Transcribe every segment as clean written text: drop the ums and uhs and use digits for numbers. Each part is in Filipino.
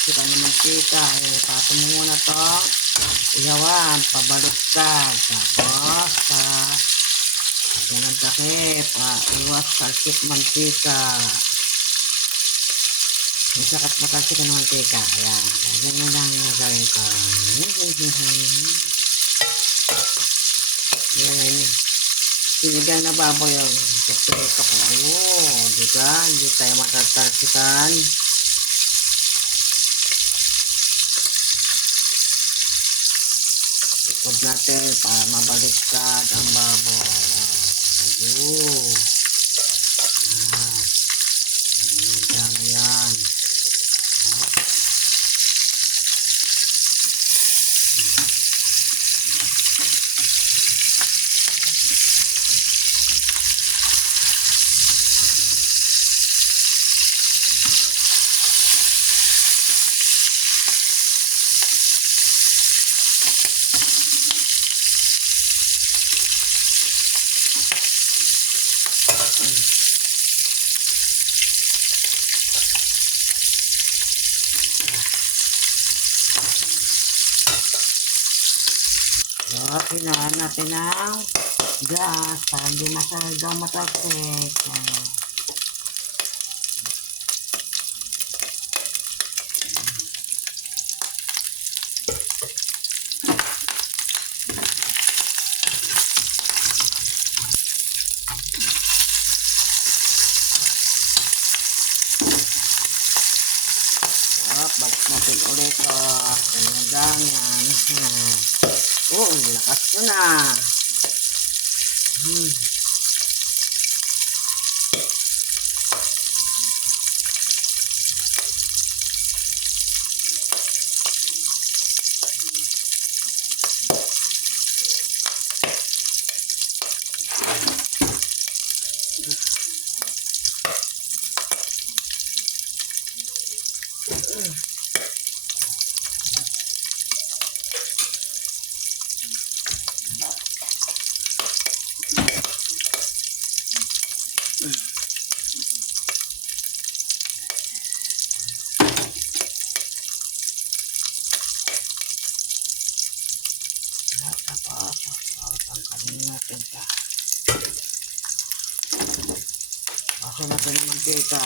Talsikan ng mantika. Tapon mo muna to. Ihawan. Pabalot ka. Tapos, lagyan ng takip. Iwas talsik mantika. Masakat matalsik ng mantika. Ayan. Ganyan lang nagawin ko. Yan. Sinigang na baboy yung kapirito ko. Ayun. Diba? Hindi tayo matatalsikan. Ikod natin para mabaliktad ang baboy. Ayun. Ayan. So, pinaan natin ang gas para hindi masyadong matalsik. Balik natin ulit. Ganyan. Oh, lakas ko na. Tanggalin natin ito. Pasok natin ng mantika.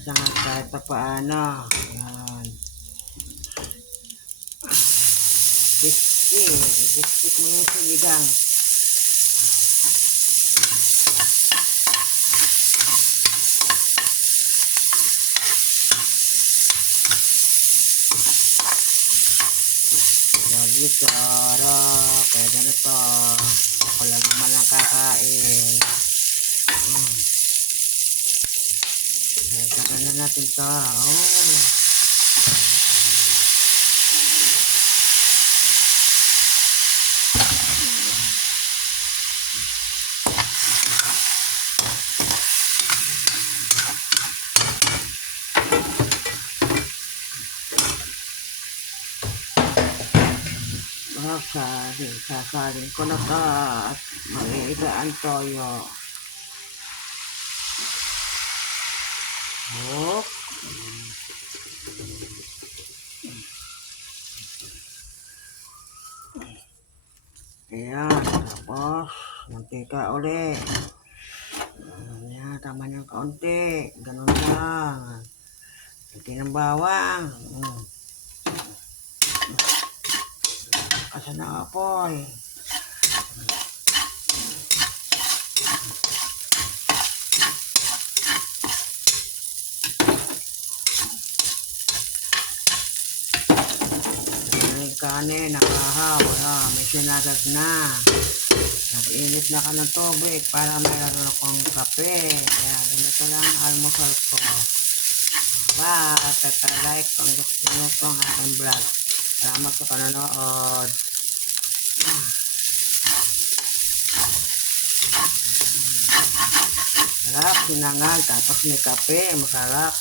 Sangat kahit pa paano. Ayan. Bistik mo yung sinigang. Tara, pwede na to. Ako lang naman ang kakain. Tagal na natin to. Sasalin ko na to at maiiga ang toyo. Ayan, tapos mantika ulit. Ayan, tama niyang kaunti. Ganun lang. Lagyan ng bawang. Kasi na apoy. Kanin, nakahaw. May sinagat na. Nag-init na ka ng tubig para mayroon akong kape. Kaya ganito lang almusal ko. Like kung gusto nyo itong aking vlog. Salamat sa panonood. Sarap, sinangag, tapos may kape. Masarap.